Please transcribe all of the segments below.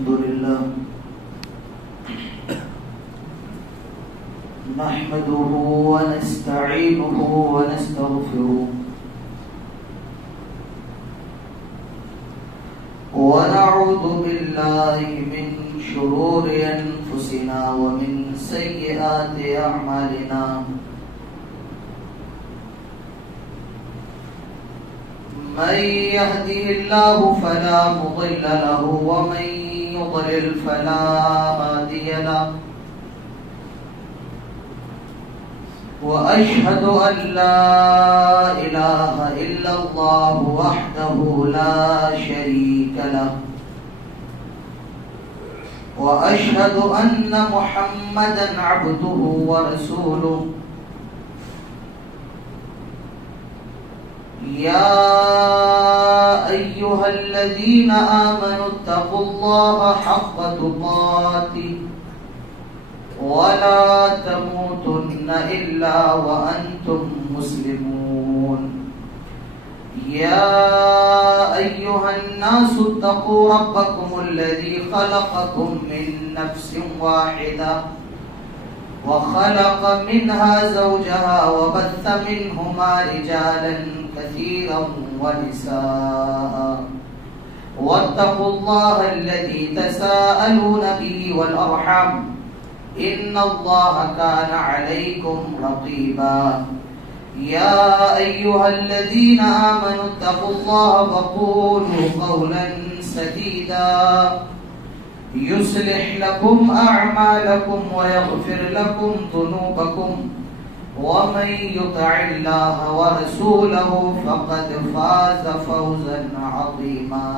الحمد لله نحمده ونستعينه ونستغفره ونعوذ بالله من شرور أنفسنا ومن سيئات أعمالنا من يهده الله فلا مضل له ومن يضلل فلا هادي له وأشهد أن لا إله إلا الله وحده لا شريك له وأشهد أن محمدا عبده ورسوله يا أيها الذين آمنوا اتقوا الله حق تقاته ولا تموتن إلا وأنتم مسلمون يا أيها الناس اتقوا ربكم الذي خلقكم من نفس واحدة وخلق منها زوجها وبث منهما رجالا كثيرا ونساء واتقوا الله الذي تساءلون به والأرحام إن الله كان عليكم رقيبا يا أيها الذين آمنوا اتقوا الله وقولوا قولا سديدا يصلح لكم أعمالكم ويغفر لكم ذنوبكم ومن يطع الله ورسوله فقد فاز فوزا عظيما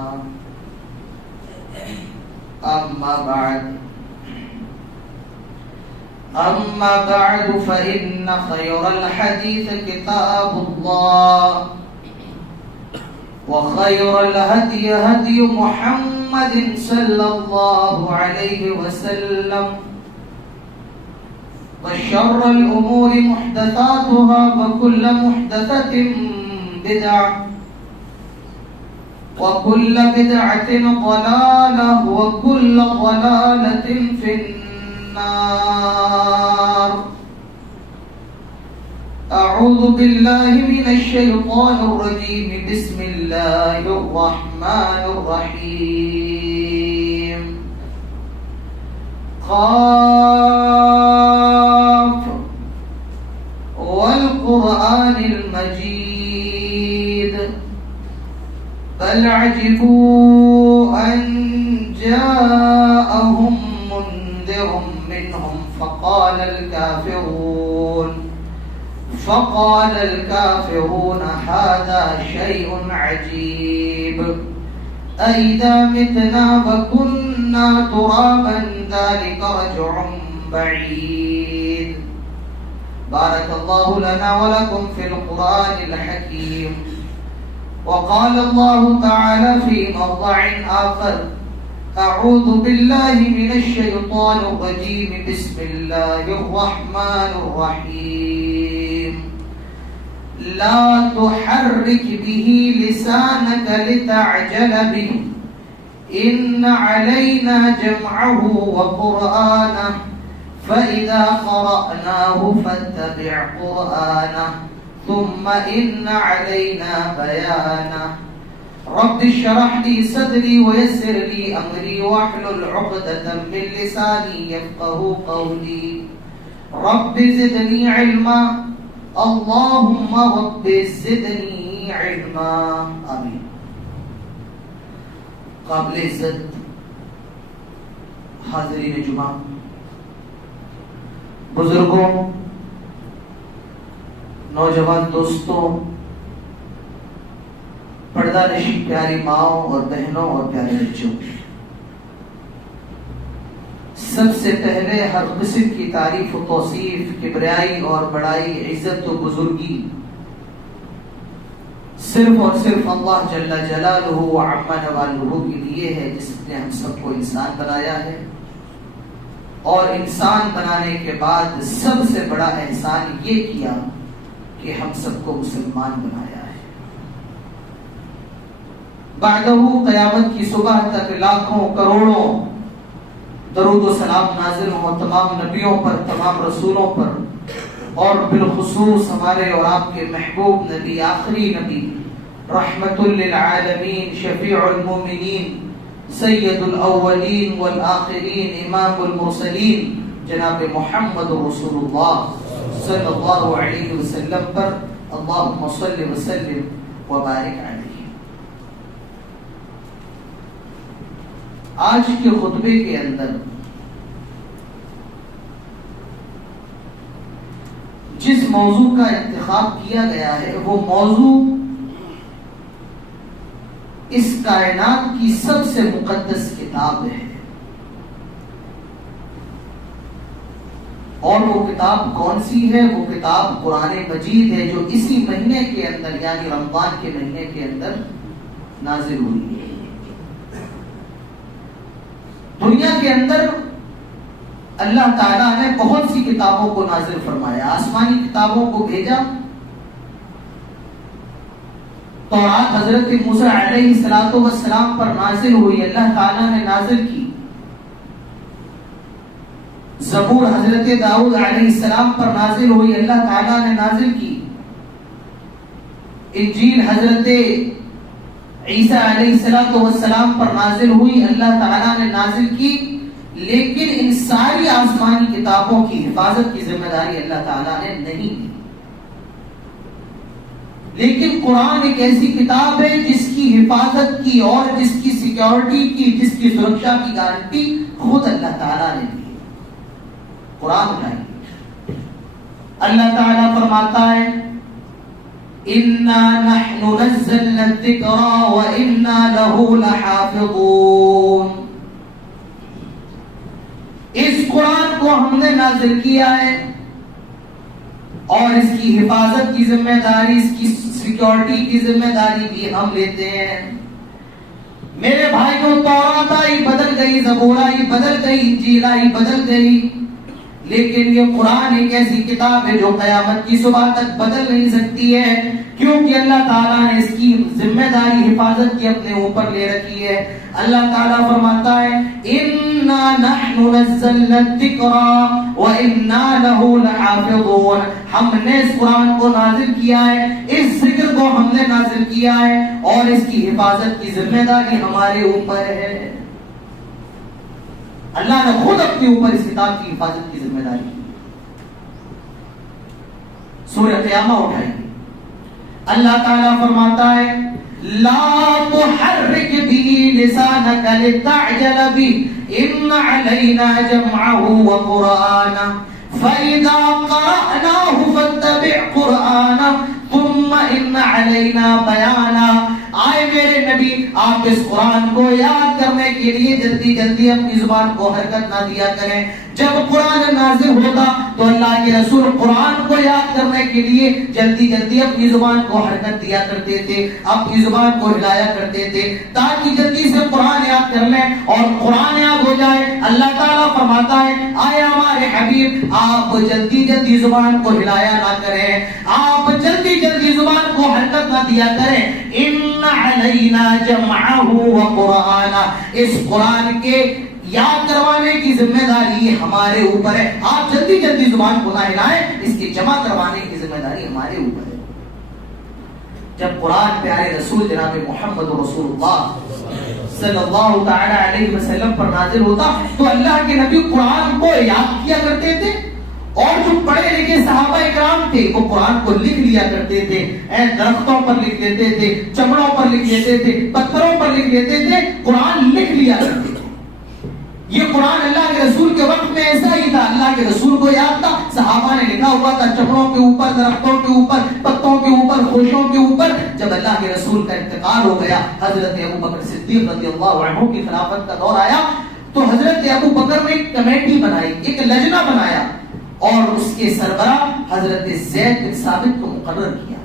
أما بعد فإن خير الحديث كتاب الله وخير الهدي هدي محمد صلى الله عليه وسلم وشر الأمور محدثاتها وكل محدثة بدعة وكل بدعة ضلالة وكل ضلالة في النار أعوذ بالله من الشيطان الرجيم بسم الله الرحمن الرحيم قاف والقرآن المجيد بل عجبوا أن جاءهم منذر منهم فقال الكافرون هذا شيء عجيب أئذا متنا وكنا ترابا ذلك رجع بعيد بارك الله لنا ولكم في القرآن الحكيم وقال الله تعالى في موضع آخر أعوذ بالله من الشيطان الرجيم بسم الله الرحمن الرحيم لا تحرك به لسانك لتعجل به إن علينا جمعه وقرآنه فإذا قرأناه فاتبع قرآنه ثم إن علينا بيانه رب اشرح لي صدري ويسر لي أمري واحلل عقدة من لساني يفقه قولي رب زدني علما اللهم رب زدني علما آمين. قابل عزت حاضرین جمعہ، بزرگوں، نوجوان دوستوں، پردہ نشین پیاری ماؤں اور بہنوں اور پیارے بچوں، سب سے پہلے ہر قسم کی تعریف و توصیف، کبریائی اور بڑائی، عزت و بزرگی صرف اور صرف اللہ جل جلالہ و عم نوالہ کے لیے ہے، جس نے ہم سب کو انسان بنایا ہے، اور انسان بنانے کے بعد سب سے بڑا احسان یہ کیا کہ ہم سب کو مسلمان بنایا ہے۔ بعدہ قیامت کی صبح تک لاکھوں کروڑوں درود و سلام نازل ہو تمام نبیوں پر، تمام رسولوں پر، اور بالخصوص ہمارے اور آپ کے محبوب نبی، آخری نبی، رحمت للعالمین، شفیع المومنین، سید الاولین والآخرین، امام المرسلین، جناب محمد رسول اللہ صلی اللہ علیہ وسلم پر اللہم صل وسلم وبارک علیہ۔ آج کے خطبے کے اندر جس موضوع کا انتخاب کیا گیا ہے وہ موضوع اس کائنات کی سب سے مقدس کتاب ہے، اور وہ کتاب کون سی ہے؟ وہ کتاب قرآن مجید ہے، جو اسی مہینے کے اندر یعنی رمضان کے مہینے کے اندر نازل ہوئی ہے۔ دنیا کے اندر اللہ تعالیٰ نے بہت سی کتابوں کو نازل فرمایا، آسمانی کتابوں کو بھیجا۔ تورات حضرت موسیٰ علیہ السلام پر نازل ہوئی، اللہ تعالیٰ نے نازل کی۔ زبور حضرت داؤد علیہ السلام پر نازل ہوئی، اللہ تعالیٰ نے نازل کی۔ انجیل حضرت عیسیٰ علیہ السلام پر نازل ہوئی، اللہ تعالیٰ نے نازل کی۔ لیکن ان ساری آسمانی کتابوں کی حفاظت کی ذمہ داری اللہ تعالیٰ نے نہیں دی۔ لیکن قرآن ایک ایسی کتاب ہے جس کی حفاظت کی اور جس کی سیکیورٹی کی، جس کی سرکشا کی گارنٹی خود اللہ تعالیٰ نے دی۔ قرآن اٹھائیے، اللہ تعالیٰ فرماتا ہے اِنَّا نَحْنُ نَزَّلْنَا الذِّكْرَ وَإِنَّا لَهُ لَحَافِظُونَ۔ اس قرآن کو ہم نے نازل کیا ہے اور اس کی حفاظت کی ذمہ داری، اس کی سیکیورٹی کی ذمہ داری بھی ہم لیتے ہیں۔ میرے بھائیوں، تورات آئی بدل گئی، زبور آئی بدل گئی، انجیل آئی بدل گئی، لیکن یہ قرآن ایک ایسی کتاب ہے جو قیامت کی صبح تک بدل نہیں سکتی ہے، کیونکہ اللہ تعالیٰ نے اس کی ذمہ داری حفاظت کی اپنے اوپر لے رکھی ہے۔ اللہ تعالیٰ فرماتا ہے اِنَّا نَحْنُ نَزَّلْنَا الذِّكْرَ وَإِنَّا لَهُ لَحَافِظُونَ۔ ہم نے اس قرآن کو نازل کیا ہے، اس ذکر کو ہم نے نازل کیا ہے، اور اس کی حفاظت کی ذمہ داری ہمارے اوپر ہے۔ اللہ نے خود اپنے اوپر اس کتاب کی حفاظت کی ذمہ داری کی۔ سورہ قیامہ اٹھائیے، اللہ تعالیٰ فرماتا ہے لا تحرک به لسانك لتعجل به ان علينا جمعه وقرآنه فإذا قرأناه فاتبع قرآنه ثم ان علينا بيانه۔ آئے میرے نبی، آپ اس قرآن کو یاد کرنے کے لیے جلدی جلدی اپنی زبان کو حرکت نہ دیا کریں۔ جب قرآن نازل ہوتا تو اللہ کے رسول قرآن کو یاد کرنے کے لیے جلدی جلدی اپنی زبان کو حرکت دیا کرتے تھے، اپنی زبان کو ہلایا کرتے تھے تاکہ جلدی سے قرآن یاد کر لیں اور قرآن یاد ہو جائے۔ اللہ تعالیٰ فرماتا ہے آئے ہمارے حبیب، آپ جلدی جلدی زبان کو ہلایا نہ کریں، آپ جلدی جلدی زبان کو حرکت نہ دیا کریں۔ ان علینا جمعہ وقرآنہ، اس قرآن کے یاد کروانے کی ذمہ داری ہمارے اوپر ہے۔ آپ جلدی جلدی زبان کو نہ ہلائیں، اس کی جمع کروانے کی ذمہ داری ہمارے اوپر ہے۔ جب قرآن پیارے رسول جناب محمد رسول اللہ صلی اللہ تعالی علیہ وسلم پر نازل ہوتا تو اللہ کے نبی قرآن کو یاد کیا کرتے تھے، اور جو پڑھے لکھے صحابہ اکرام تھے وہ قرآن کو لکھ لیا کرتے تھے، درختوں پر لکھ لیتے تھے، چمڑوں پر لکھ لیتے تھے، پتھروں پر لکھ لیتے تھے، قرآن لکھ لیا کرتے تھے۔ یہ قرآن اللہ کے رسول کے وقت میں ایسا ہی تھا، اللہ کے رسول کو یاد تھا، صحابہ نے لکھا ہوا تھا چمڑوں کے اوپر، درختوں کے اوپر، پتوں کے اوپر، خوشوں کے اوپر۔ جب اللہ کے رسول کا انتقال ہو گیا، حضرت ابو بکر صدیق رضی اللہ عنہ کی خلافت کا دور آیا تو حضرت ابو بکر نے ایک کمیٹی بنائی، ایک لجنہ بنایا، اور اس کے سربراہ حضرت زید بن ثابت کو مقرر کیا،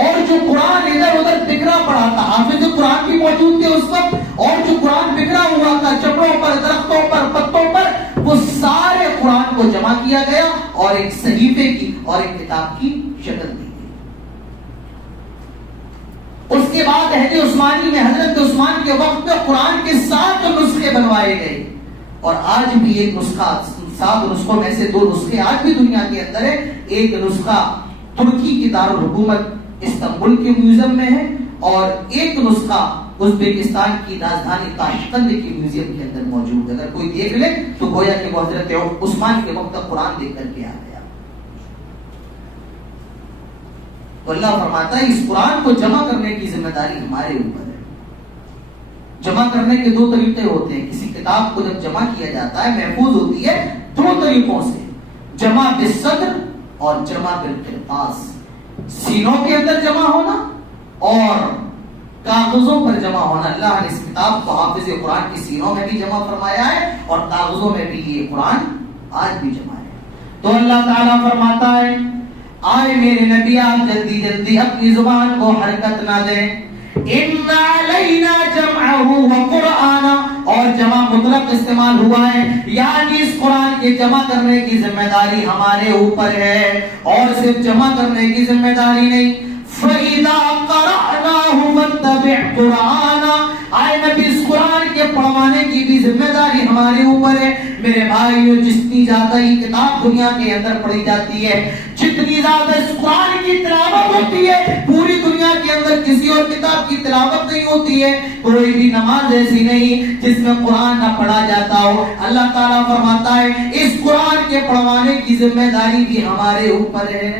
اور جو قرآن ادھر ادھر بکھرا پڑا تھا، حافظ قرآن بھی موجود تھے اس وقت، اور جو قرآن بکھرا ہوا تھا چمڑوں پر، درختوں پر، پتوں پر، وہ سارے قرآن کو جمع کیا گیا اور ایک صحیفے کی اور ایک کتاب کی شکل دی گئی۔ اس کے بعد عہد عثمانی میں حضرت عثمان کے وقت میں قرآن کے 7 نسخے بنوائے گئے، اور آج بھی ایک نسخہ 7 نسخوں میں سے 2 نسخے آج بھی دنیا کے اندر ہے. ایک نسخہ ترکی کی دارالحکومت استنبول کے میوزیم میں ہے اور ایک نسخہ ازبکستان کی راجدھانی تاشقند کی میوزیم کے اندر موجود ہے. اگر کوئی دیکھ لے تو گویا کہ وہ حضرت عثمان کے وقت تک قرآن دیکھ کر کے آ گیا. تو اللہ فرماتا ہے اس قرآن کو جمع کرنے کی ذمہ داری ہمارے اوپر ہے. جمع کرنے کے 2 طریقے ہوتے ہیں. کسی کتاب کو جب جمع کیا جاتا ہے محفوظ ہوتی ہے 2 طریقوں سے, جمع بالصدر اور جمع بالقرطاس. سینوں کے اندر جمع ہونا اور کاغذوں پر جمع ہونا. اللہ نے اس کتاب کو حافظ قرآن کی سینوں میں بھی جمع فرمایا ہے اور کاغذوں میں بھی یہ قرآن آج بھی جمع ہے. تو اللہ تعالیٰ فرماتا ہے آئے میرے نبی آپ جلدی جلدی اپنی زبان کو حرکت نہ دیں. ان علینا جمعہ وقرآنا, اور جمع مطلق استعمال ہوا ہے یعنی اس قرآن کے جمع کرنے کی ذمہ داری ہمارے اوپر ہے. اور صرف جمع کرنے کی ذمہ داری نہیں, فَإِذَا قَرَأْنَاهُ فَاتَّبِعْ قُرْآنَا, آئے نبی اس قرآن کے پڑھوانے کی بھی ذمہ داری ہمارے اوپر ہے. میرے بھائیو جتنی زیادہ ہی کتاب دنیا کے اندر پڑھی جاتی ہے, جتنی زیادہ اس قرآن کی تلاوت ہوتی ہے, پوری دنیا کے اندر کسی اور کتاب کی تلاوت نہیں ہوتی ہے. کوئی بھی نماز ایسی نہیں جس میں قرآن نہ پڑھا جاتا ہو. اللہ تعالیٰ فرماتا ہے اس قرآن کے پڑھوانے کی ذمہ داری بھی ہمارے اوپر ہے.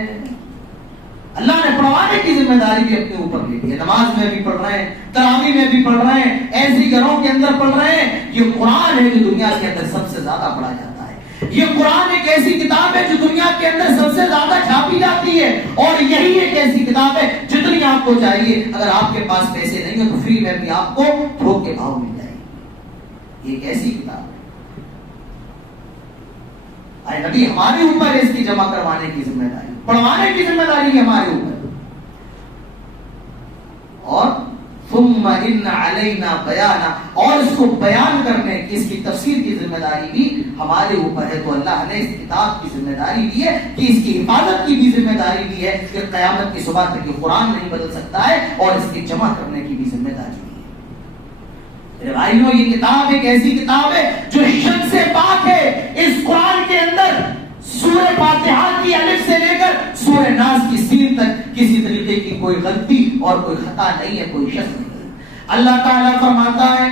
اللہ نے پڑھوانے کی ذمہ داری بھی اپنے اوپر لی ہے. نماز میں بھی پڑھ رہے ہیں, تراویح میں بھی پڑھ رہے ہیں, ایسی گھروں کے اندر پڑھ رہے ہیں. یہ قرآن ہے جو دنیا کے اندر سب سے زیادہ پڑھا جاتا ہے. یہ قرآن ایک ایسی کتاب ہے جو دنیا کے اندر سب سے زیادہ چھاپی جاتی ہے. اور یہی ایک ایسی کتاب ہے جتنی آپ کو چاہیے, اگر آپ کے پاس پیسے نہیں ہیں تو فری میں بھی آپ کو تھوک کے بھاؤ مل جائے گی. ایک ایسی کتاب ہے. اے نبی ہمارے اوپر اس کی جمع کروانے کی ذمہ داری, پڑھوانے کی ذمہ داری ہمارے اوپر. اور ثم ان علینا بیانا, اور اس کو بیان کرنے کی, اس کی تفسیر کی ذمہ داری بھی ہمارے اوپر ہے. تو اللہ نے اس کتاب کی ذمہ داری لی ہے کہ اس کی حفاظت کی بھی ذمہ داری لی ہے کہ قیامت کی صبح تک یہ قرآن نہیں بدل سکتا ہے, اور اس کی جمع کرنے کی بھی ذمہ داری لی ہے. میرے بھائیوں یہ کتاب ایک ایسی کتاب ہے جو شک سے پاک ہے. اس قرآن کے اندر سورہ فاتحہ کی الف سے لے کر سورہ ناس کی سین تک کسی طریقے کی کوئی غلطی اور کوئی خطا نہیں ہے, کوئی شک نہیں. اللہ تعالیٰ فرماتا ہے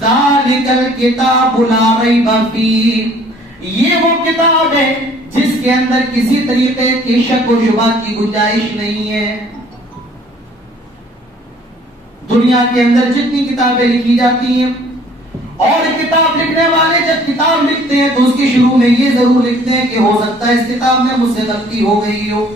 ذالک الکتاب لا ریب فیہ, یہ وہ کتاب ہے جس کے اندر کسی طریقے کی شک و شبہ کی گنجائش نہیں ہے. دنیا کے اندر جتنی کتابیں لکھی جاتی ہیں, اور کتاب لکھنے والے جب کتاب لکھتے ہیں تو اس کے شروع میں یہ ضرور لکھتے ہیں کہ ہو سکتا ہے اس کتاب میں مجھ سے غلطی ہو گئی ہو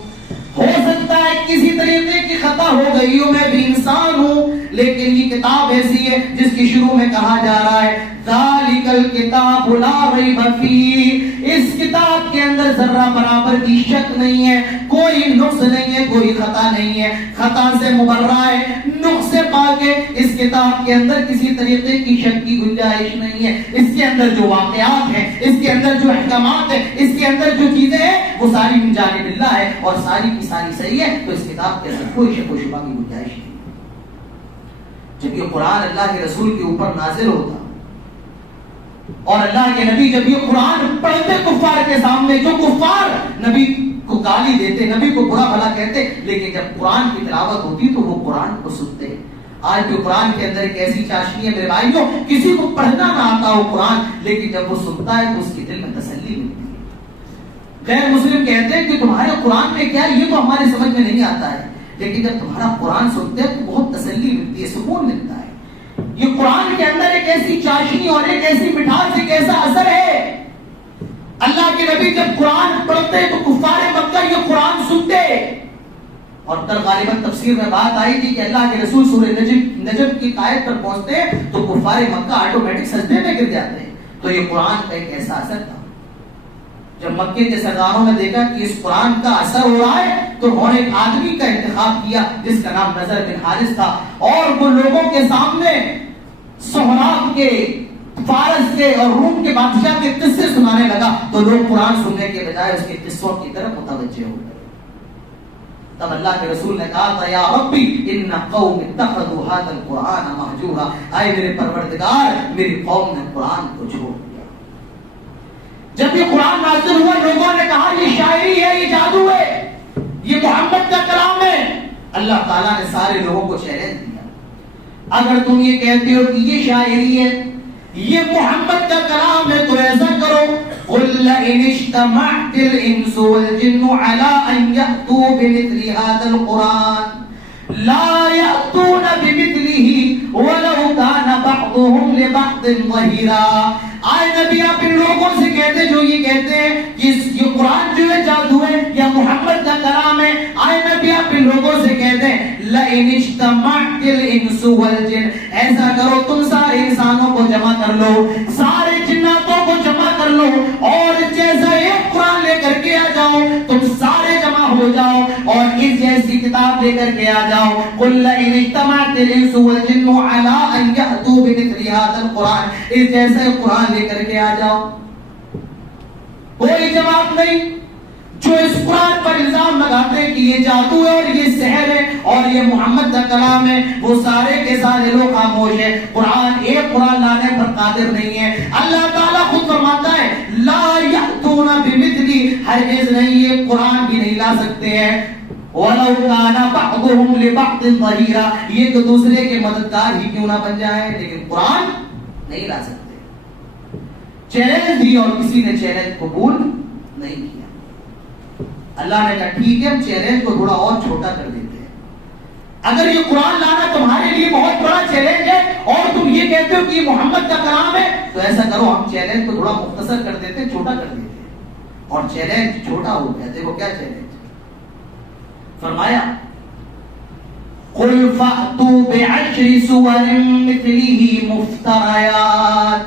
سکتا ہے کسی طریقے کی خطا ہو گئی ہو, میں بھی انسان ہوں. لیکن یہ کتاب ایسی ہے جس کی شروع میں کہا جا رہا ہے ذالک الکتاب لا ریب فیہ, اس کتاب کے اندر ذرہ برابر کی شک نہیں ہے, کوئی نقص نہیں ہے, کوئی خطا نہیں ہے. خطا سے مبرہ ہے, نقص سے پاک ہے. اس کتاب کے اندر کسی طریقے کی شک کی گنجائش نہیں ہے. اس کے اندر جو واقعات ہیں, اس کے اندر جو احکامات ہیں, اس کے اندر جو چیزیں ہیں وہ ساری من جانب اللہ ہے اور ساری کی ساری صحیح ہے. تو اس کتاب کے اندر کوئی شک و شبہ کی گنجائش نہیں. جب یہ قرآن اللہ کے رسول کے اوپر نازل ہوتا اور اللہ کے نبی جب یہ قرآن پڑھتے کفار کے سامنے, جو کفار نبی کو گالی دیتے, نبی کو برا بھلا کہتے, لیکن جب قرآن کی تلاوت ہوتی تو وہ قرآن کو سنتے. آج بھی قرآن کے اندر ایک ایسی چاشنی ہے میرے بھائیوں, کسی کو پڑھنا نہ آتا ہو قرآن, لیکن جب وہ سنتا ہے تو اس کے دل میں تسلی ملتی ہے. غیر مسلم کہتے ہیں کہ تمہارے قرآن میں کیا, یہ تو ہمارے سمجھ میں نہیں آتا ہے, لیکن جب تمہارا قرآن سنتے ہیں تو بہت تسلی ملتی ہے, سکون ملتا ہے. یہ قرآن کے اندر ایک ایسی چاشنی اور ایک ایسی مٹھاس, ایک ایسا اثر ہے. اللہ کے نبی جب قرآن پڑھتے تو کفار مکہ یہ قرآن سنتے, اور کل غالباً تفسیر میں بات آئی تھی کہ اللہ کے رسول سورہ نجم کی آیت پر پہنچتے ہیں تو کفار مکہ آٹومیٹک سجدے میں گر جاتے ہیں. تو یہ قرآن کا ایک ایسا اثر تھا. جب مکے کے سرداروں نے دیکھا کہ اس قرآن کا اثر ہو رہا ہے تو انہوں نے ایک آدمی کا انتخاب کیا جس کا نام نضر بن حارث تھا, اور وہ لوگوں کے سامنے سہراب کے, فارس کے اور روم کے بادشاہ کے قصے سنانے لگا. تو لوگ قرآن سننے کے بجائے اس کے قصوں کی طرف متوجہ ہو گئے. تب اللہ کے رسول نے کہا تھا یا ربی ان قوم اتخذوا هذا القرآن مہجورا, اے میرے پروردگار میری قوم نے قرآن کو چھوڑ دیا. جب یہ قرآن نازل ہوا لوگوں نے کہا یہ شاعری ہے، یہ جادو ہے، یہ محمد کا کلام ہے۔ اللہ تعالیٰ نے سارے لوگوں کو چیلنج دیا، اگر تم یہ کہتے ہو کہ یہ شاعری ہے، یہ محمد کا کلام ہے، تو ایسا کرو، قُلْ لَئِنِ اجْتَمَعَتِ الْإِنسُ وَالْجِنُّ عَلَىٰ أَن يَأْتُوا بِمِثْلِ هَٰذَا الْقُرْآنِ لَا يَأْتُونَ بِمِثْلِهِ وَلَوْ كَانَ بَعْضُهُمْ لِبَعْضٍ ظَهِيرًا۔ آئے نبی آپ ان لوگوں سے کہتے جو یہ کہتے ہیں کہ یہ قرآن جو ہے جادو ہے یا محمد کا کلام ہے، آئے نبی آپ ان لوگوں سے کہتے ہیں لَئِنِ اجْتَمَعَتِ الْإِنسُ وَالْجِنُّ، ایسا کرو تم سارے انسانوں کو جمع کر لو، سارے جناتوں کو جمع کر لو، اور جیسا ایک قرآن لے کر کے آ جاؤ، تم سارے جمع ہو جاؤ اور اس جیسی کتاب لے کر کے آ جاؤ۔ قُلْ لَئِنِ اجْتَمَعَتِ الْإِنسُ وَالْجِنُّ عَلَىٰ أَن يَأْتُوا بِمِثْلِ هَٰذَا الْقُرْآنِ، اس جیسے قرآن لے کر کے آ جاؤ۔ کوئی جواب نہیں۔ جو اس قرآن پر الزام لگاتے ہیں کہ یہ جادو ہے اور یہ سحر ہے اور یہ محمد کا کلام ہے، وہ سارے کے سارے لوگ خاموش ہیں۔ قرآن ایک قرآن لانے پر قادر نہیں ہے۔ اللہ تعالیٰ خود فرماتا ہے لا یأتون بمثلی، ہرگز نہیں یہ قرآن بھی نہیں لا سکتے ہیں۔ وَلَوْ كَانَ بَعْضُهُمْ لِبَعْضٍ ظَهِيرًا، یہ کہ دوسرے کے مددگار ہی کیوں نہ بن جائے، لیکن قرآن نہیں لا سکتے۔ چیلنج دی اور کسی نے چیلنج قبول نہیں کیا۔ اللہ نے کہا ٹھیک ہے، ہم چیلنج کو تھوڑا اور چھوٹا کر دیتے ہیں۔ اگر یہ قرآن لانا تمہارے لیے بہت بڑا چیلنج ہے اور تم یہ کہتے ہو کہ یہ محمد کا کلام ہے، تو ایسا کرو ہم چیلنج کو تھوڑا مختصر کر دیتے ہیں، چھوٹا کر دیتے ہیں، اور چیلنج چھوٹا ہو گیا۔ دیکھو کیا چیلنج فرمایا، قُلْ فَأْتُوا بِعَشْرِ سُوَرٍ مِثْلِهِ مُفْتَرَيَاتٍ،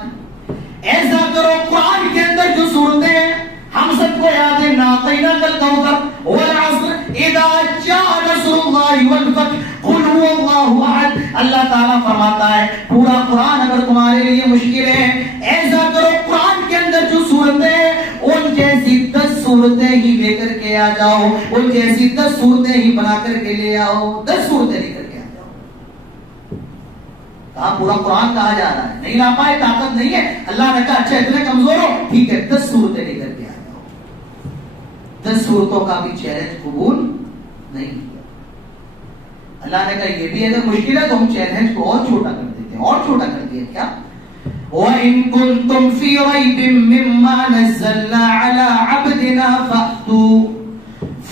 ایسا کرو قرآن کے اندر جو صورتیں ہیں ہم سب کو یاد ہے، نَاطَيْنَاكَ الْكَوْثَرَ وَالْعَصْرِ إِذَا جَاءَ نَصْرُ اللَّهِ وَالْفَتْحُ قُلْ هُوَ اللَّهُ أَحَدٌ۔ اللہ تعالیٰ فرماتا ہے پورا قرآن اگر تمہارے لیے مشکل ہے، ایسا کرو قرآن کے اندر جو صورتیں ہیں ان جیسی 10 صورتیں ہی لے کر کے آ جاؤ، ان جیسی 10 صورتیں ہی بنا کر کے لے آؤ، 10 صورتیں لے کر کے آ جاؤ۔ کہاں پورا قرآن کہا جا رہا ہے، نہیں لا پائے، طاقت نہیں ہے۔ اللہ نے کہا اچھا اتنے کمزور ہو، ٹھیک ہے 10 صورتیں لے کر کے آ جاؤ۔ 10 صورتوں کا بھی چیلنج قبول نہیں کیا۔ اللہ نے کہا یہ بھی اگر مشکل ہے تو ہم چیلنج کو اور چھوٹا کر دیتے ہیں، اور چھوٹا کر دیا کیا، وَإِن كُنتُمْ فِي رَيْبٍ مِّمَّا نَزَّلْنَا عَلَىٰ عَبْدِنَا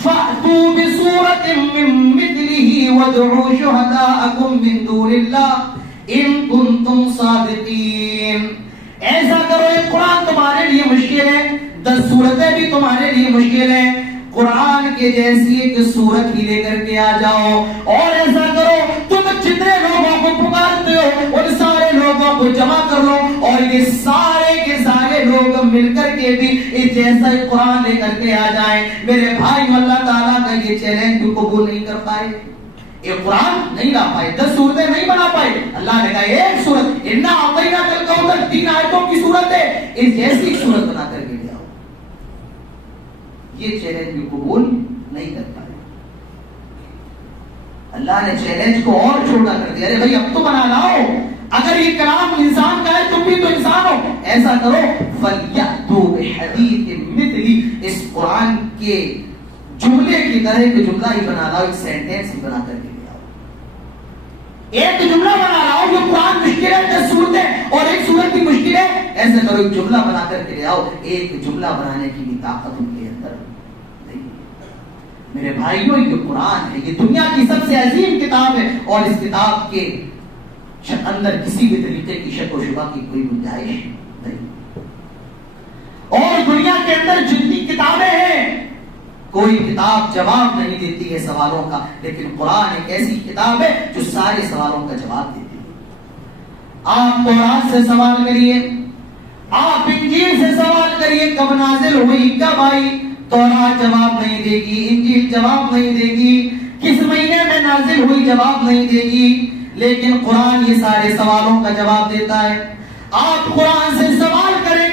فَأْتُوا بِسُورَةٍ مِّن مِّثْلِهِ وَادْعُوا شُهَدَاءَكُم مِّن دُونِ اللَّهِ إِن كُنتُمْ صَادِقِينَ۔ ایسا کرو یہ قرآن تمہارے لیے مشکل ہے، 10 صورتیں بھی تمہارے لیے مشکل ہیں، قرآن کے جیسی ایک صورت ہی لے کر کے آ جاؤ، اور ایسا کرو تم جتنے لوگوں کو پکارتے ہو ان سارے لوگوں کو جمع کر لو، اور یہ سارے کے سارے لوگ مل کر کے بھی اس جیسا ہی قرآن لے کر کے آ جائیں۔ میرے بھائی اللہ تعالیٰ کا یہ چیلنج بھی قبول نہیں کر پائے، یہ قرآن نہیں لا پائے، 10 صورتیں نہیں بنا پائے۔ اللہ نے کہا ایک صورت اِنَّا أَعْطَيْنَاكَ الْكَوْثَرَ 3 آیتوں کی صورت ہے، اس جیسی صورت بنا کر کے لے آؤ۔ یہ چیلنج بھی قبول نہیں کر پائے۔ اللہ نے چیلنج کو اور چھوٹا کر دیا، ارے بھائی اب تو بنا لاؤ، اگر یہ کلام انسان کا ہے تم بھی تو انسان ہو، ایسا کرو فَلْيَأْتُوا بِحَدِيثٍ مِّثْلِهِ، اس قرآن کے جملے کی طرح ایک جملہ ہی بنا لاؤ، ایک سینٹینس ہی بنا کر کے لے آؤ، ایک جملہ بنا لاؤ۔ جو قرآن مشکل ہے 10 صورتیں اور ایک صورت بھی مشکل ہے، ایسا کرو ایک جملہ بنا کر کے لے آؤ۔ ایک جملہ بنانے کی بھی طاقت ان کے اندر نہیں۔ میرے بھائیوں یہ قرآن ہے، یہ دنیا کی سب سے عظیم کتاب ہے، اور اس کتاب کے اندر کسی بھی طریقے کی شک و شبہ کی کوئی گنجائش نہیں، اور دنیا کے اندر جتنی کتابیں ہیں کوئی کتاب جواب نہیں دیتی ہے سوالوں کا، لیکن قرآن ایک ایسی کتاب ہے جو سارے سوالوں کا جواب دیتی ہے۔ آپ تورات سے سوال کریے، آپ انجیل سے سوال کریے کب نازل ہوئی، کب آئی، تورات جواب نہیں دے گی، انجیل جواب نہیں دے گی، کس مہینے میں نازل ہوئی جواب نہیں دے گی، لیکن قرآن یہ سارے سوالوں کا جواب دیتا ہے۔ آپ قرآن سے سوال کریں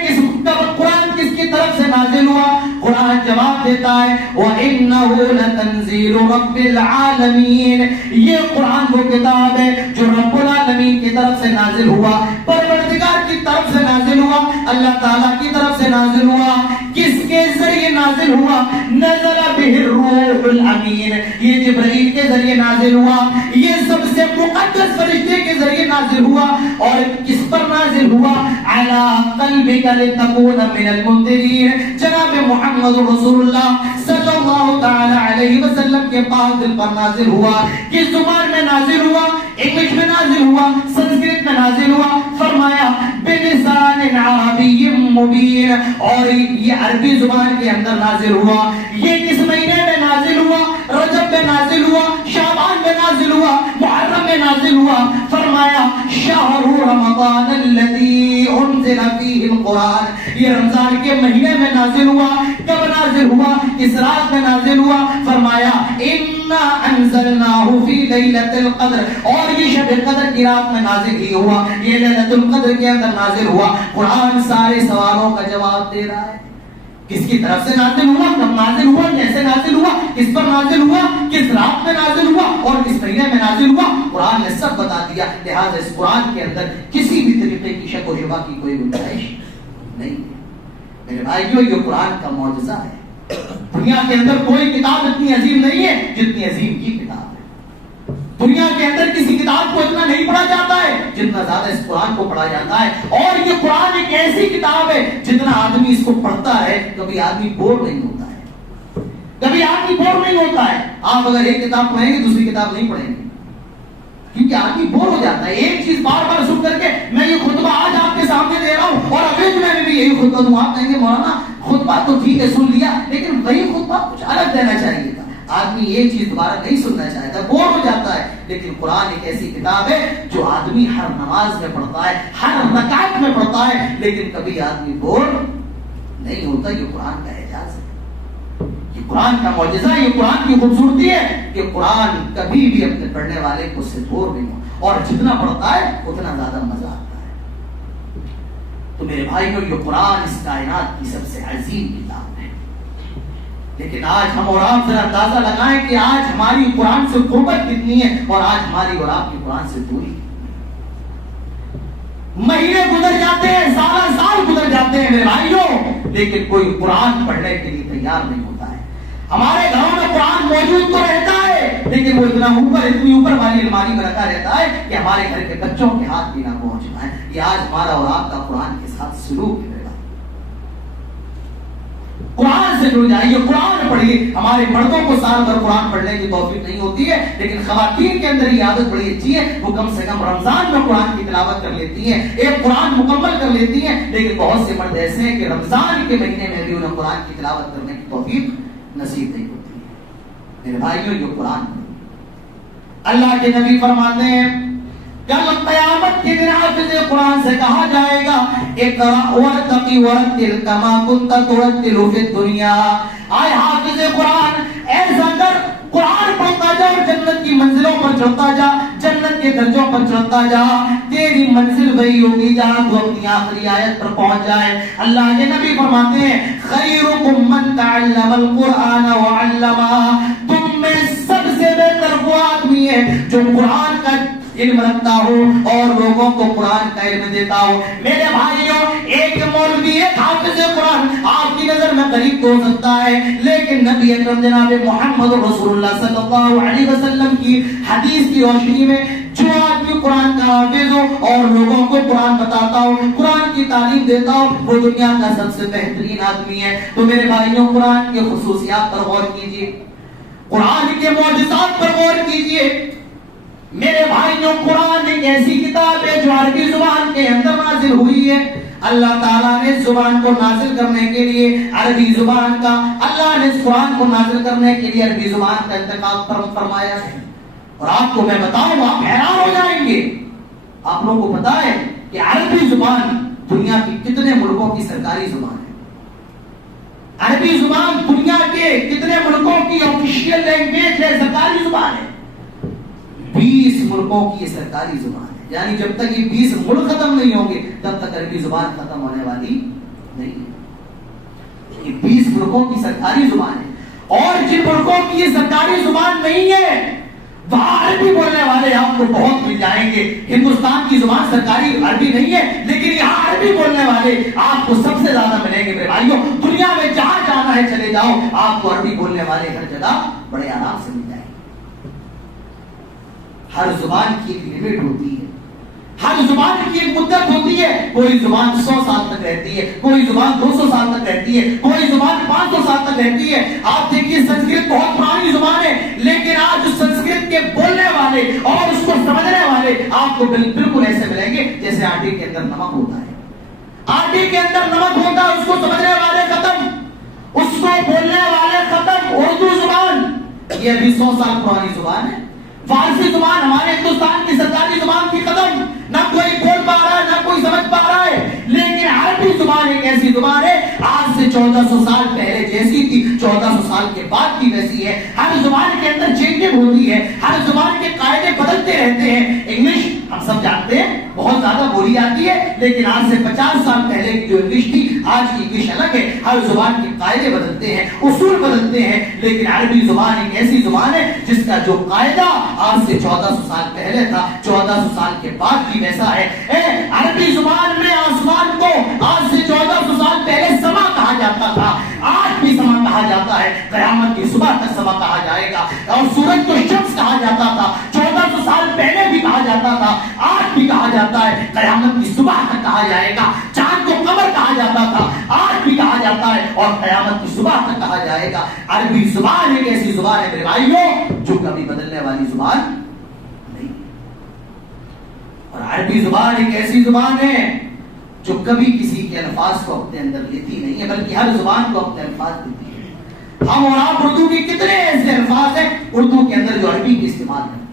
قرآن کس کی طرف سے نازل ہوا، قرآن جواب دیتا ہے وَإِنَّهُ لَتَنزِيلُ رَبِّ الْعَالَمِينَ، یہ قرآن وہ کتاب ہے جو رب العالمین کی طرف سے نازل ہوا، پروردگار کی طرف سے نازل ہوا؟ اللہ تعالیٰ کی طرف سے نازل ہوا. کس کے ذریعے نازل ہوا؟ نزل بہ الروح الامین، یہ جبرائیل کے ذریعے نازل ہوا، یہ سب سے مقدس فرشتے کے ذریعے نازل ہوا. اور کس پر نازل ہوا؟ علی قلبک لتکون من المنذرین، جناب محمد رسول اللہ صلی اللہ تعالی علیہ وسلم کے پاک دل پر نازل ہوا. کس زبان میں نازل ہوا؟ انگلش میں نازل ہوا، سنسکرت میں نازل ہوا. فرمایا بلسان عربی مبین، اور یہ عربی زبان کے اندر نازل ہوا. یہ کس مہینے میں نازل ہوا؟ رجب میں نازل ہوا، شعبان میں نازل ہوا، محرم میں نازل ہوا. فرمایا شہر رمضان الذی انزل فیہ القرآن، یہ رمضان کے مہینے میں نازل ہوا. کب نازل ہوا؟ کس رات میں نازل ہوا؟ فرمایا انا انزلناہ فی لیلۃ القدر، اور یہ شب قدر کی رات میں نازل ہی ہوا، یہ لیلۃ القدر کے اندر نازل ہوا. قرآن سارے سوالوں کا جواب دے رہا ہے. کس کی طرف سے نازل ہوا، کب نازل ہوا، کیسے نازل ہوا، کس پر نازل ہوا، کس رات میں نازل ہوا، اور کس مہینے میں نازل ہوا، قرآن نے سب بتا دیا. لہٰذا اس قرآن کے اندر کسی بھی طریقے کی شک و شبہ کی کوئی گنجائش نہیں ہے. میرے بھائیو، یہ قرآن کا معجزہ ہے. دنیا کے اندر کوئی کتاب اتنی عظیم نہیں ہے جتنی عظیم یہ کتاب ہے. دنیا کے اندر کسی کتاب کو اتنا نہیں پڑھا جاتا ہے جتنا زیادہ اس قرآن کو پڑھا جاتا ہے. اور یہ قرآن ایک ایسی کتاب ہے جتنا آدمی اس کو پڑھتا ہے کبھی آدمی بور نہیں ہوتا ہے، کبھی آدمی بور نہیں ہوتا ہے. آپ اگر ایک کتاب پڑھیں گے دوسری کتاب نہیں پڑھیں گے، کیونکہ آدمی بور ہو جاتا ہے. ایک چیز بار بار سن کر کے میں یہ خطبہ آج آپ کے سامنے دے رہا ہوں اور اگلے جمعے میں بھی یہی خطبہ دوں. آپ کہیں گے مولانا خطبہ تو ٹھیک ہے سن لیا، لیکن وہی خطبہ کچھ الگ دینا چاہیے تھا. آدمی ایک چیز دوبارہ نہیں سننا چاہتا، بور ہو جاتا ہے. لیکن قرآن ایک ایسی کتاب ہے جو آدمی ہر نماز میں پڑھتا ہے، ہر رکعت میں پڑھتا ہے، لیکن کبھی آدمی بور نہیں ہوتا. یہ قرآن کا اعجاز ہے، یہ قرآن کا معجزہ ہے، یہ قرآن کی خوبصورتی ہے کہ قرآن کبھی بھی اپنے پڑھنے والے کو سے بور نہیں ہو، اور جتنا پڑھتا ہے اتنا زیادہ مزہ آتا ہے. تو میرے بھائیوں، یہ قرآن اس کائنات کی سب سے عظیم کتاب ہے. لیکن آج ہم اور آپ ذرا اندازہ لگائیں کہ آج ہماری قرآن سے قربت کتنی ہے اور آج ہماری اور آپ کی قرآن سے دوری. مہینے گزر جاتے ہیں، سال گزر جاتے ہیں میرے بھائیوں، لیکن کوئی قرآن پڑھنے کے لیے تیار نہیں ہوتا ہے. ہمارے گھروں میں قرآن موجود تو رہتا ہے، لیکن وہ اتنی اوپر والی الماری میں رکھا رہتا ہے کہ ہمارے گھر کے بچوں کے ہاتھ بھی نہ پہنچ پائے. یہ آج ہمارا اور آپ کا قرآن کے ساتھ سلوک ہے. قرآن سے جڑ جائیے، قرآن پڑھیے. ہمارے مردوں کو سال بھر قرآن پڑھنے کی توفیق نہیں ہوتی ہے، لیکن خواتین کے اندر یہ عادت بڑی اچھی ہے، وہ کم سے کم رمضان میں قرآن کی تلاوت کر لیتی ہیں، ایک قرآن مکمل کر لیتی ہیں. لیکن بہت سے مرد ایسے ہیں کہ رمضان کے مہینے میں بھی انہیں قرآن کی تلاوت کرنے کی توفیق نصیب نہیں ہوتی ہے. میرے بھائیوں، یہ قرآن اللہ کے نبی فرماتے ہیں کل قیامت کے دن حافظ قرآن سے کہا جائے گا اقرأ ورتقی ورتل کما کنت ترتل فی الدنیا. آئے حافظ قرآن، ایسا کر قرآن پڑھتا جا اور جنت کی منزلوں پر چڑھتا جا، جنت کے درجوں پر چڑھتا جا. تیری منزل وہی ہوگی جہاں تو اپنی آخری آیت پر پہنچ جائے. اللہ کے نبی فرماتے ہیں خیرکم من تعلم القرآن وعلمہ، تم میں سب سے بہتر وہ آدمی ہے جو قرآن کا علم رکھتا ہو اور لوگوں کو قرآن کا علم دیتا ہو. میرے بھائیوں، ایک مولوی ایک حافظ قرآن آپ کی نظر میں قریب تو ہو سکتا ہے، لیکن نبی اکرم جناب محمد رسول اللہ صلی اللہ علیہ وسلم کی حدیث کی روشنی میں جو آدمی قرآن کا حافظ ہو اور لوگوں کو قرآن بتاتا ہو، قرآن کی تعلیم دیتا ہو، وہ دنیا کا سب سے بہترین آدمی ہے. تو میرے بھائیوں، قرآن کے خصوصیات پر غور کیجیے، قرآن کے معجزات پر غور کیجیے. میرے بھائیوں، قرآن ایک ایسی کتاب ہے جو عربی زبان کے اندر نازل ہوئی ہے. اللہ تعالیٰ نے اس زبان کو نازل کرنے کے لیے عربی زبان کا، اللہ نے اس قرآن کو نازل کرنے کے لیے عربی زبان کا انتخاب فرمایا ہے. اور آپ کو میں بتاؤں، آپ حیران ہو جائیں گے. آپ لوگوں کو پتا ہے کہ عربی زبان دنیا کی کتنے ملکوں کی سرکاری زبان ہے؟ عربی زبان دنیا کے کتنے ملکوں کی آفیشیل لینگویج ہے، سرکاری زبان ہے؟ 20 ملکوں کی یہ سرکاری زبان ہے. یعنی جب تک یہ 20 ملک ختم نہیں ہوں گے تب تک عربی زبان ختم ہونے والی نہیں ہے. یہ 20 ملکوں کی سرکاری زبان ہے. اور جن ملکوں کی یہ سرکاری زبان نہیں ہے وہاں عربی بولنے والے آپ کو بہت مل جائیں گے. ہندوستان کی زبان سرکاری عربی نہیں ہے، لیکن یہاں عربی بولنے والے والے آپ کو سب سے زیادہ ملیں گے میرے بھائیوں. دنیا میں جہاں جانا ہے چلے جاؤ, آپ کو عربی بولنے والے ہر جگہ بڑے آرام سے مل جائیں گے. ہر زبان کی ایک لمٹ ہوتی ہے, ہر زبان کی ایک مدت ہوتی ہے. کوئی زبان 100 سال تک رہتی ہے, کوئی زبان 200 سال تک رہتی ہے, کوئی زبان 500 سال تک رہتی ہے. آپ دیکھیے سنسکرت بہت پرانی زبان ہے, لیکن آج سنسکرت کے بولنے والے اور اس کو سمجھنے والے آپ کو بالکل ایسے ملیں گے جیسے آٹے کے اندر نمک ہوتا ہے. آٹے کے اندر نمک ہوتا ہے, اس کو سمجھنے والے ختم, اس کو بولنے والے ختم. اردو زبان یہ ابھی 100 سال پرانی زبان ہے. فارسی زبان ہمارے ہندوستان کی سرکاری زبان کی قدم, نہ کوئی بول پا رہا ہے نہ کوئی سمجھ پا رہا ہے. لیکن عربی زبان ایک ایسی زبان ہے آج سے 1400 سال پہلے جیسی تھی 1400 سال کے بعد بھی ویسی ہے. ہر زبان کے اندر چینجنگ ہوتی ہے, ہر زبان کے قاعدے بدلتے رہتے ہیں. انگلش ہم سب جانتے ہیں بہت زیادہ بولی جاتی ہے, لیکن آج سے 50 سال پہلے کی جو انگلش تھی آج کی انگلش الگ ہے. ہر زبان کے قاعدے بدلتے ہیں, اصول بدلتے ہیں, لیکن عربی زبان ایک ایسی زبان ہے جس کا جو قاعدہ آج سے 1400 سال پہلے تھا 1400 سال کے بعد بھی ویسا ہے. عربی زبان میں آسمان کو آج سے 1400 سال پہلے سما کہا جاتا تھا, آج بھی سما کہا جاتا ہے. قیامت کی صبح تک سما کہا جائے گا. اور سورج کو شمس کہا جاتا تھا 1400 سال پہلے بھی کہا جاتا تھا, آج بھی کہا جاتا ہے. قیامت کی صبح تک کہا جائے گا. چاند کو قمر کہا جاتا تھا, آج بھی کہا جاتا ہے, اور قیامت کی صبح تک کہا جائے گا. عربی زبان ایک ایسی زبان ہے میرے بھائیوں جو کبھی بدلنے والی زبان نہیں. اور عربی زبان ایک ایسی زبان ہے جو کبھی کسی کے الفاظ کو اپنے اندر لیتی نہیں ہے, بلکہ ہر زبان کو اپنے الفاظ دیتی ہے. ہم اور آپ اردو کے کتنے ایسے الفاظ ہیں اردو کے اندر جو عربی کی استعمال کرتے ہیں.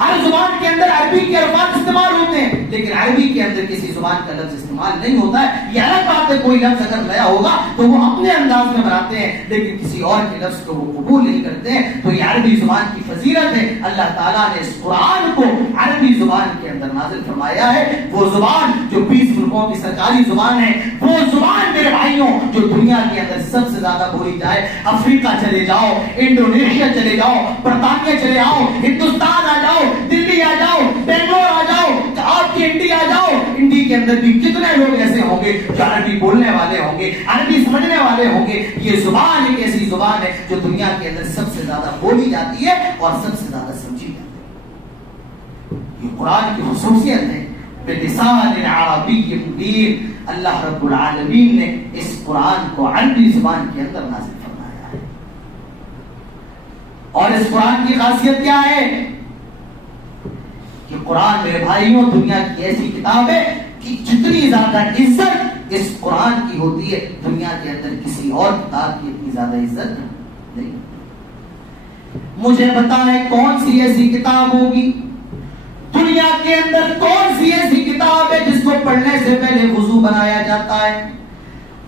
ہر زبان کے اندر عربی کے الفاظ استعمال ہوتے ہیں, لیکن عربی کے اندر کسی زبان کا لفظ استعمال نہیں ہوتا ہے. یہ الگ بات ہے, کوئی لفظ اگر نیا ہوگا تو وہ اپنے انداز میں بناتے ہیں, لیکن کسی اور کے لفظ کو وہ قبول نہیں کرتے ہیں. تو یہ عربی زبان کی فضیلت ہے. اللہ تعالیٰ نے اس قرآن کو عربی زبان کے اندر نازل فرمایا ہے. وہ زبان جو 20 ملکوں کی سرکاری زبان ہے, وہ زبان میرے بھائیوں جو دنیا کے اندر سب سے زیادہ بولی جائے. افریقہ چلے جاؤ, انڈونیشیا چلے جاؤ, برطانیہ چلے جاؤ, ہندوستان آ جاؤ, دلی آ جاؤ, بنگلور آ جاؤ, آپ کی انڈیا آ جاؤ, انڈیا کے اندر بھی کتنے لوگ ایسے ہوں گے جو عربی بولنے والے ہوں گے, عربی سمجھنے والے ہوں گے. یہ زبان ایک ایسی زبان ہے جو دنیا کے اندر سب سے زیادہ بولی جاتی ہے اور سب سے زیادہ سمجھی جاتی ہے. یہ قرآن کی خصوصیت ہے. بلسان عربی مبین, اللہ رب العالمین نے اس قرآن کو عربی زبان کے اندر نازل فرمایا ہے. اور اس قرآن کی خاصیت کیا ہے کہ قرآن میرے بھائیوں دنیا کی ایسی کتاب ہے کہ جتنی زیادہ عزت اس قرآن کی ہوتی ہے دنیا کے اندر کسی اور کتاب کی اتنی زیادہ عزت نہیں. مجھے بتائیں کون سی ایسی کتاب ہوگی دنیا کے اندر, کون سی ایسی کتاب ہے جس کو پڑھنے سے پہلے وضو بنایا جاتا ہے,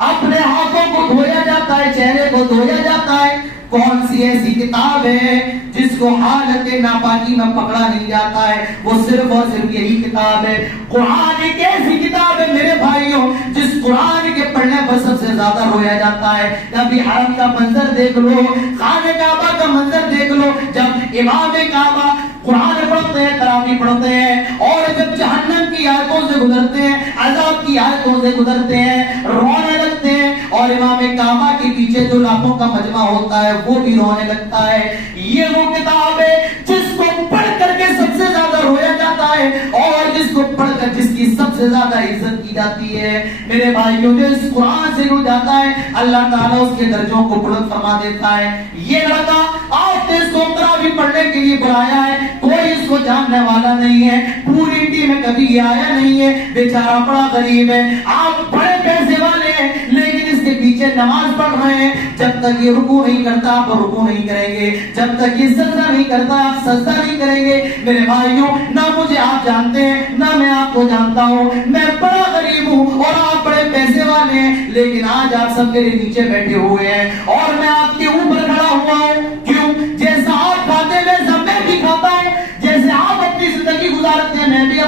اپنے ہاتھوں کو دھویا جاتا ہے, چہرے کو دھویا جاتا ہے. کون سی ایسی کتاب ہے جس کو حالت ناپاکی میں پکڑا نہیں جاتا ہے, وہ صرف اور صرف یہی کتاب ہے. قرآن ایک ایسی کتاب ہے میرے بھائیوں جس قرآن کے پڑھنے پر سب سے زیادہ رویا جاتا ہے. کبھی حرم کا منظر دیکھ لو, خانہ کعبہ کا منظر دیکھ لو, جب امام کعبہ قرآن پڑھتے ہیں, تراویح پڑھتے ہیں, اور جب جہنم کی آیتوں سے گزرتے ہیں, عذاب کی آیتوں سے گزرتے ہیں, رونے لگتے ہیں, اور امام کعبہ کے پیچھے جو لاکھوں کا مجمع ہوتا ہے وہ بھی رونے لگتا ہے. یہ وہ کتاب ہے جس کو پڑھ کر کے سب سے زیادہ رویا جاتا ہے, اور جس کو پڑھ کر جس کی سب سے زیادہ عزت کی جاتی ہے. میرے بھائیوں جو اس قرآن سے رو جاتا ہے اللہ تعالیٰ اس کے درجوں کو بلند فرما دیتا ہے. یہ لڑکا آپ نے اس کو تراویح پڑھنے کے لیے بلایا ہے, کوئی اس کو جاننے والا نہیں ہے, پوری انڈیا میں کبھی یہ آیا نہیں ہے, بیچارہ بڑا غریب ہے. آپ بڑے پیسے والے ہیں لیکن اس کے پیچھے نماز پڑھ رہے ہیں. جب تک یہ رکوع نہیں کرتا آپ رکوع نہیں کریں گے, جب تک یہ سجدہ نہیں کرتا آپ سجدہ نہیں کریں گے. میرے بھائیوں نہ مجھے آپ جانتے ہیں نہ میں آپ کو جانتا ہوں, میں بڑا غریب ہوں اور آپ بڑے پیسے والے ہیں, لیکن آج آپ سب میرے نیچے بیٹھے ہوئے ہیں اور میں آپ کے اوپر کھڑا ہوا ہوں. کیوں؟ جیسا آپ کھاتے ویسا میں بھی کھاتا ہوں, جیسے آپ اپنی زندگی گزارتے ہیں میں بھی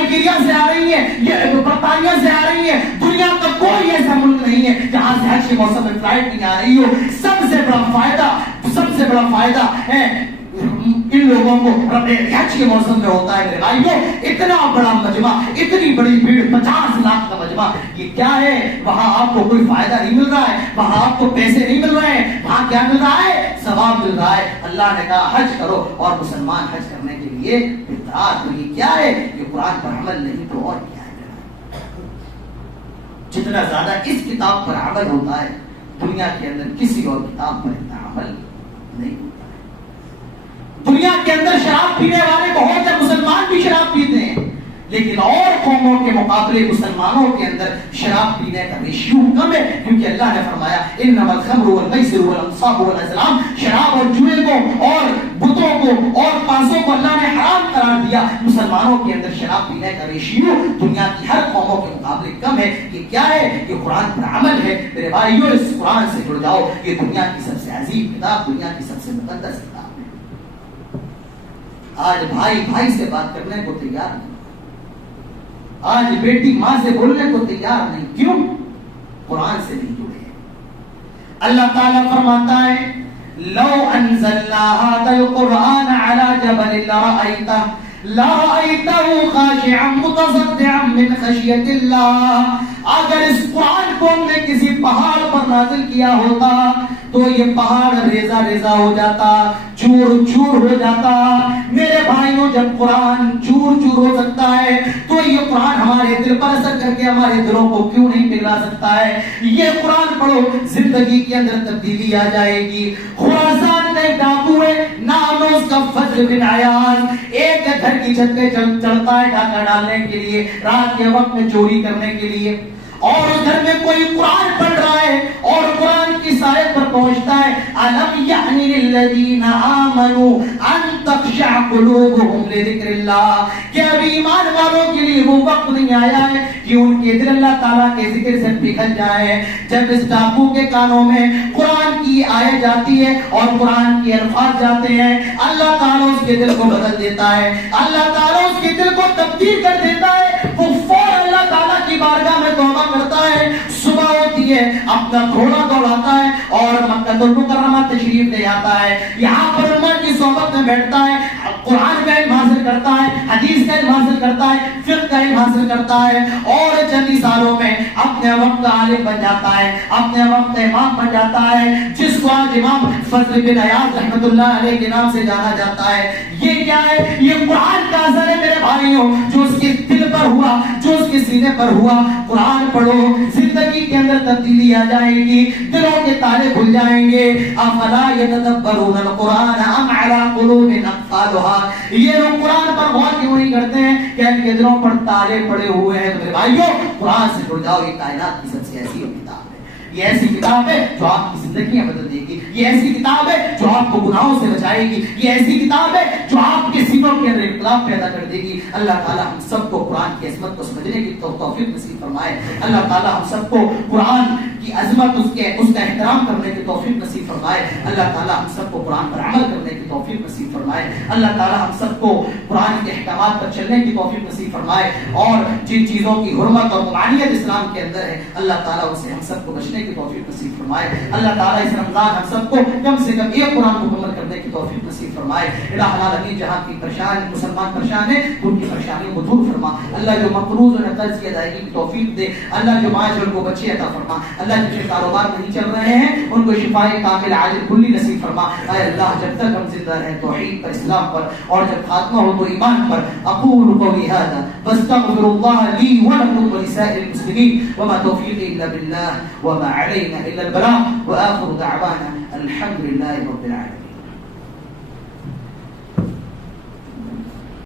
نائجیریا سے آ رہی ہیں، یہ برطانیہ سے آ رہی ہیں، دنیا کا کوئی ایسا ملک نہیں ہے جہاں سے حج کے موسم میں فلائٹ نہیں آ رہی ہو۔ سب سے بڑا فائدہ ہے ان لوگوں کو حج کے موسم میں ہوتا ہے۔ میرے بھائیو، اتنا بڑا مجمع، اتنی بڑی بھیڑ، 50 لاکھ کا مجمع، یہ کیا ہے؟ وہاں آپ کو کوئی فائدہ نہیں مل رہا ہے، وہاں آپ کو پیسے نہیں مل رہے ہیں، وہاں کیا مل رہا ہے؟ ثواب مل رہا ہے۔ اللہ نے کہا حج کرو، اور مسلمان حج کرنے کے لیے بیدار۔ تو یہ کیا ہے؟ یہ قرآن پر عمل نہیں تو اور کیا ہے؟ جتنا زیادہ اس کتاب پر عمل ہوتا ہے، دنیا کے اندر کسی اور کتاب پر اتنا عمل نہیں ہوتا۔ دنیا کے اندر شراب پینے والے بہت ہیں، مسلمان بھی شراب پیتے ہیں، لیکن اور قوموں کے مقابلے مسلمانوں کے اندر شراب پینے کا ریشیو کم ہے، کیونکہ اللہ نے فرمایا انما الخمر والمیسر والانصاب والازلام، شراب اور جوئے کو اور بتوں کو اور پانسوں کو اللہ نے حرام قرار دیا۔ مسلمانوں کے اندر شراب پینے کا ریشیو دنیا کی ہر قوموں کے مقابلے کم ہے۔ یہ کیا ہے؟ یہ قرآن پر عمل ہے۔ میرے بھائیو، اس قرآن سے جڑ جاؤ، یہ دنیا کی سب سے عظیم کتاب، دنیا کی سب سے مقدس کتاب۔ آج بھائی بھائی سے بات کرنے کو تیار نہیں، آج بیٹی ماں سے بولنے کو تیار نہیں۔ کیوں؟ قرآن سے نہیں جڑے۔ اللہ تعالیٰ فرماتا ہے لو انزلنا هذا القرآن على جبل لرأيته خاشعا متصدعا من خشية اللہ۔ اگر اس قرآن کو ہم نے کسی پہاڑ پر نازل کیا ہوتا تو یہ پہاڑ ریزہ ریزہ ہو جاتا، چور چور ہو جاتا۔ میرے بھائیوں، جب قرآن چور چور ہو سکتا ہے تو یہ قرآن ہمارے دل پر اثر کر کے ہمارے دلوں کو کیوں نہیں پگھلا سکتا ہے؟ یہ قرآن پڑھو، زندگی کے اندر تبدیلی آ جائے گی۔ خراسان کا ڈاکو ہے، نام ہے اس کا فضل بن عیاض، ایک گھر کی چھت پہ چڑھتا ہے ڈاکہ ڈالنے کے لیے، رات کے وقت میں چوری کرنے کے لیے، اور اس گھر میں کوئی قرآن پڑھ رہا ہے اور قرآن کی آیت پر پہنچتا ہے الم یعن للذین آمنوا ان تخشع قلوبهم لذکر اللہ، کہ ابھی ایمان والوں کے لیے وہ وقت نہیں آیا ہے کہ ان کے دل اللہ تعالیٰ کے ذکر سے پگھل جائے۔ جب اس ڈاکو کے کانوں میں قرآن کی آیت جاتی ہے اور قرآن کے الفاظ جاتے ہیں، اللہ تعالیٰ اس کے دل کو بدل دیتا ہے، اللہ تعالیٰ اس کے دل کو تبدیل کر دیتا ہے۔ وہ فوراً اللہ تعالیٰ کی بارگاہ میں توبہ کرتا ہے، صبح ہوتی ہے اپنا گھوڑا دوڑاتا ہے اور مکہ المکرمہ تشریف لے آتا ہے، یہاں پر عمر کی صحبت میں بیٹھتا ہے، قرآن کا علم حاصل کرتا ہے، حدیث کا علم حاصل کرتا ہے، فقہ کا علم حاصل کرتا ہے، اور چند سالوں میں اپنے وقت کا عالم بن جاتا ہے، اپنے وقت امام بن جاتا ہے، جس کو آج امام فضل بن عیاض رحمۃ اللہ علیہ کے نام سے جانا جاتا ہے۔ یہ کیا ہے؟ یہ قرآن کا اثر ہے میرے بھائیوں، جو اس کے دل پر ہوا، جو اس کے سینے پر ہوا۔ قرآن پڑھو، زندگی کے اندر تبدیلی آ جائے گی، دلوں کے تالے کھل جائیں گے۔ افلا یتدبرون القرآن ام علی قلوب اقفالها، یہ لوگ قرآن پر غور کیوں نہیں کرتے ہیں کہ ان کے دلوں پر تالے پڑے ہوئے ہیں؟ تو میرے بھائیوں، قرآن سے جڑ جاؤ، یہ کائنات کی سب سے ایسی کتاب ہے، یہ ایسی کتاب ہے جو آپ کی زندگیاں بدل دے گی، یہ ایسی کتاب ہے جو آپ کو گناہوں سے بچائے گی، یہ ایسی کتاب ہے جو آپ کے سینوں کے اندر انقلاب پیدا کر دے گی۔ اللہ تعالیٰ ہم سب کو قرآن کی عظمت کو سمجھنے کی توفیق نصیب فرمائے۔ اللہ تعالیٰ ہم سب کو قرآن کی عظمت، اس کا احترام کرنے کی توفیق نصیب فرمائے۔ اللہ تعالیٰ ہم سب کو قرآن پر عمل کرنے کی توفیق نصیب فرمائے۔ اللہ تعالیٰ ہم سب کو قرآن کے احکامات پر چلنے کی توفیق نصیب فرمائے، اور جن چیزوں کی حرمت اور ممانعت اسلام کے اندر ہے، اللہ تعالیٰ ان سے ہم سب کو بچنے کی توفیق نصیب فرمائے۔ اللہ تعالیٰ اس رمضان ہم سب کو کم سے کم ایک قرآن مکمل کرنے کی توفیق نصیب فرمائے۔ الہ العالمین، جہاں کی مسلمان پریشان ہیں ان کی پریشانیوں کو دور فرما۔ اللہ جو مقروض اور قرض کی ادائیگی کی توفیق دے، اللہ جو معاشرے کو بچے عطا فرما۔ اللہ جن کے کاروبار نہیں چل رہے ہیں ان کو شفائے کامل عاجل کلی نصیب فرما۔ اے اللہ، جب تک ہم زندہ رہیں توحید پر، اسلام پر، اور جب خاتمہ ہو تو ایمان پر۔ اقول قولی ھذا واستغفر اللہ لی ولکم ولسائر المسلمین، وما توفیقی الا باللہ، وما علینا الا البلاغ، وآخر دعوانا الحمد للہ رب العالمین۔